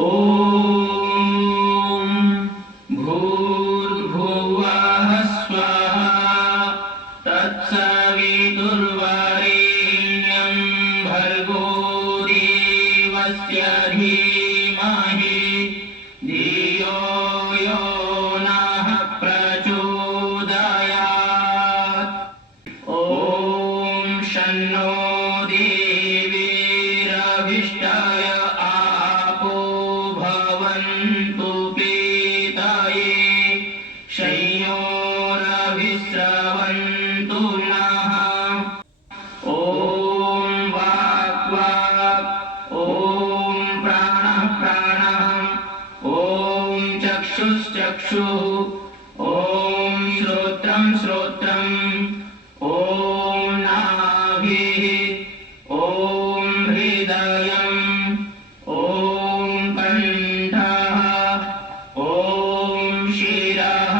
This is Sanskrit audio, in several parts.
ॐ भूर्भुवः स्वः तत्सवितुर्वरेण्यं भर्गो देवस्य धीमहि धियो यो नः प्रचोदयात्। ॐ शन्नो देवीरभिष्टाय आपो भवन्तु पीतये शय्योरभिस्रवन्तु नः। ॐ वाक् ॐ प्राणः ॐ चक्षुश्चक्षुः ॐ श्रोत्रम् ॐ नाभिः ॐ हृदयम् ॐ कण्ठः ॐ शिरः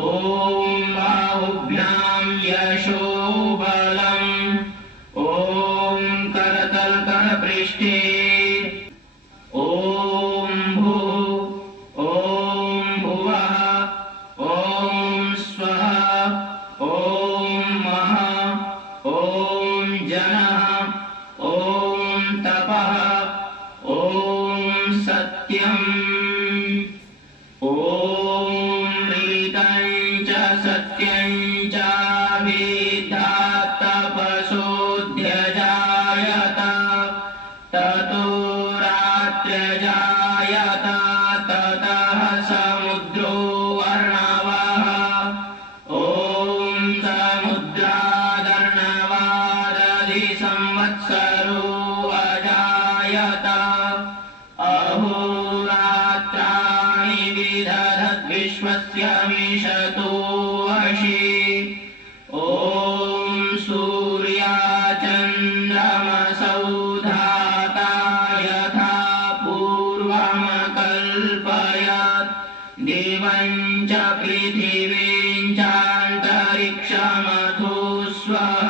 ॐ बाहुभ्यां यशोबलम् ॐ करतलकरपृष्ठे ॐ भुवः ॐ स्वः ॐ महः ॐ जनः ॐ तपः ॐ सत्यम् ॐ ऋतं च सत्यं च विद्यात् तपसोऽध्यजायत ततो रात्र्यजायत ततः समुद्रो अर्णवः ॐ समुद्रादर्णवादधिसंवत्सरो अजायत अहोरात्राणि विदधद्विश्वस्य मिषतो वशि ॐ सूर्याचन्द्रमसौ धाता यथा पूर्वमकल्पयत् देवं च पृथिवीं चान्तरिक्षमथो स्वः।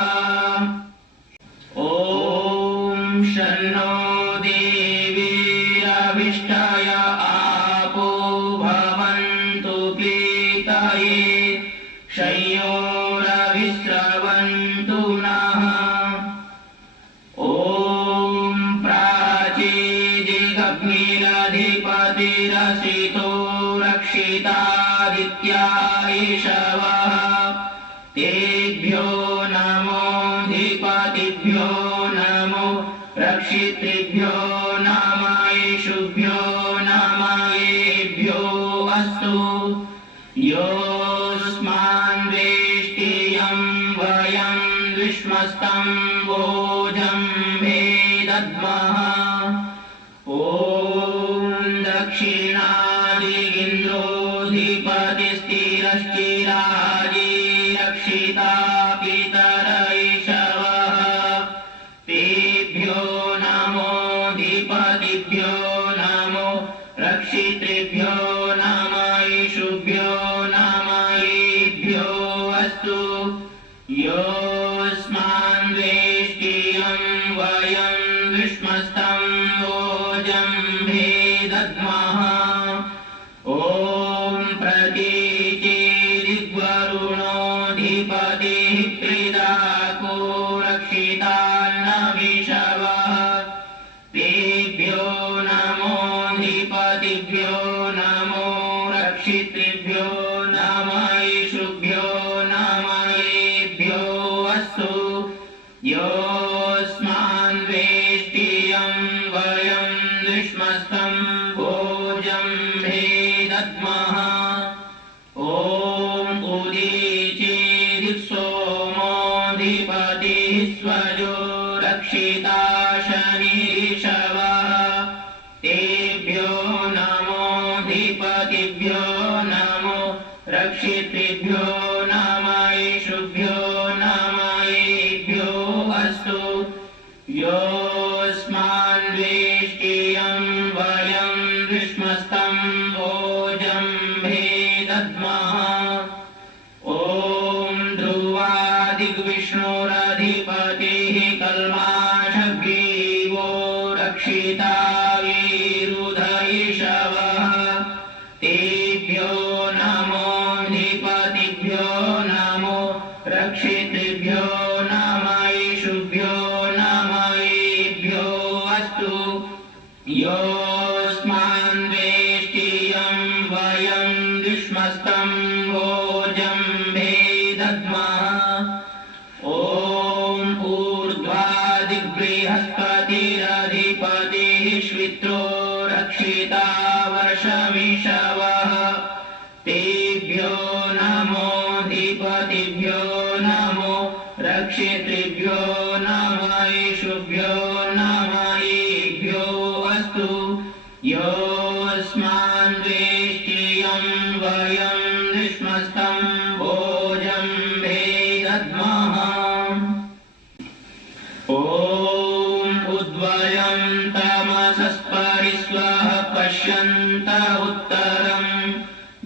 ॐ शन्नो देवीरभिष्टाय आपो भवन्तु पीतये शय्योरभिस्रवन्तु नः। ॐ प्राचीदिगग्निरधिपतिरसितो रक्षितादित्या ईशवः तेभ्यो नमोऽधिपतिभ्यो नमो रक्षितृभ्यो नम ईशुभ्यो नम येभ्यो अस्तु। योऽस्मान् वेष्टियं वयं विश्वस्तं भोजं भेदद्मः। ॐ दक्षिणादिगिन्द्रोऽधिपतिस्थिरश्चिराजी रक्षिता पितर ईशवः तेभ्यो नमोऽधिपतिभ्यो नमो रक्षितृभ्यो नम ईशुभ्यो नम येभ्यो अस्तु। योऽस्मान् वेष्टियं वयं विश्वस्तं भोजं भेदद्मः। ॐ प्रतीचेदिग्वरुणोऽधिपतिः प्रीदाको रक्षितान्नविषवः तेभ्यो नमोऽधिपतिभ्यो नमो रक्षितृभ्यो नम ईशुभ्यो नम येभ्यो अस्तु। योऽस्मान् वेष्टियं वयं विश्वस्तं भोजं भेदद्मः। ॐ उदीचेदिक्सोमोऽधिपतिः स्वजो रक्षिता शनिरिषवः तेभ्यो नमोऽधिपतिभ्यो नमो रक्षितृभ्यो नम ईशुभ्यो नम येभ्यो अस्तु। योऽस्मान् वेष्टियं वयं विश्वस्तं भोजं भेदद्मः। ॐ ध्रुवादिग्विष्णोरधिपतिः कल्माषग्रीवो रक्षिता वीरुध वैशुभ्यो नम ईभ्यो अस्तु योऽस्मान् द्वेष्टियं वयं विष्मस्तं भोजं भेदद्मः ॐ उद्वयं तमसस्परिस्वः पश्यन्त उत्तरं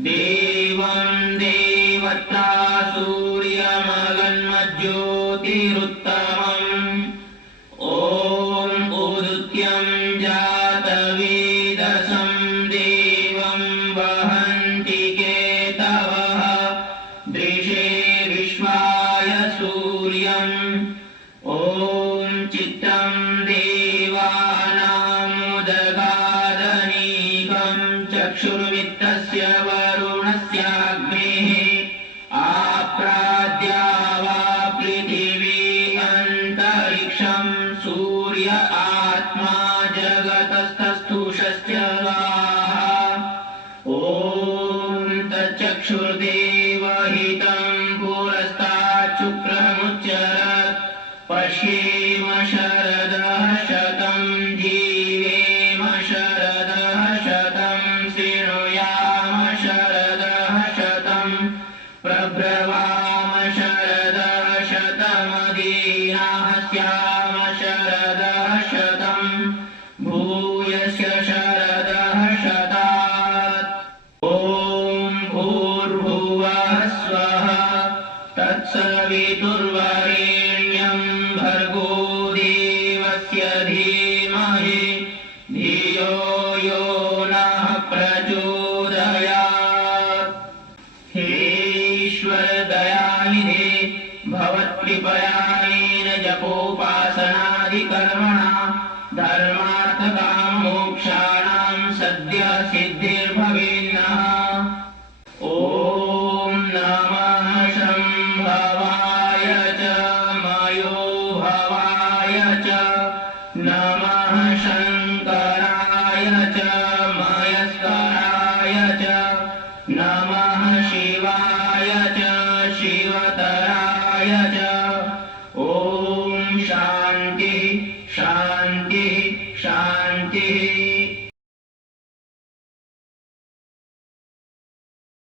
देवं देवत्रा सूर्यमगन्मज्योतिरुत्तमम् ॐ उदुत्यं जातवेदसं देवं वहन्ति केतवः दृशे विश्वाय सूर्यम् ॐ चित्तं देवानामुदगादनीकं चक्षुर्वित्तस्य वरुणस्याग्नेः आप्राद्या वा पृथिवी अन्तरिक्षं सूर्य आत्मा जगतस्तस्थुषश्च स्वाहा ॐ तच्चक्षुर्देवहितं पुरस्तात् शुक्रमुच्चरत् पश्येम शरदः शतं जीवेम शरदः शतं शृणुयाम शरदः शतं प्रब्रवाम शरदः शतमदीनाः स्याम शरदः शतं भूयस्य शरदः शतात् ॐ भूर्भुवः स्वः तत्सवितुर्वरेण्यं भर्गो देवस्य धीमहि धियो यो नः प्रचोदयात् हे ईश्वर दयानिधे भवत्कृपयानेन जपोपासनादिकर्मणा धर्मार्थकाममोक्षाणां सद्यः सिद्धिर्भवेन्नः ॐ नमः शम्भवाय च मयोभवाय च नमः शङ्कराय च मयस्कराय च नमः शिवाय च शिवतराय च ॐ शान्तिः शान्तिः शान्तिः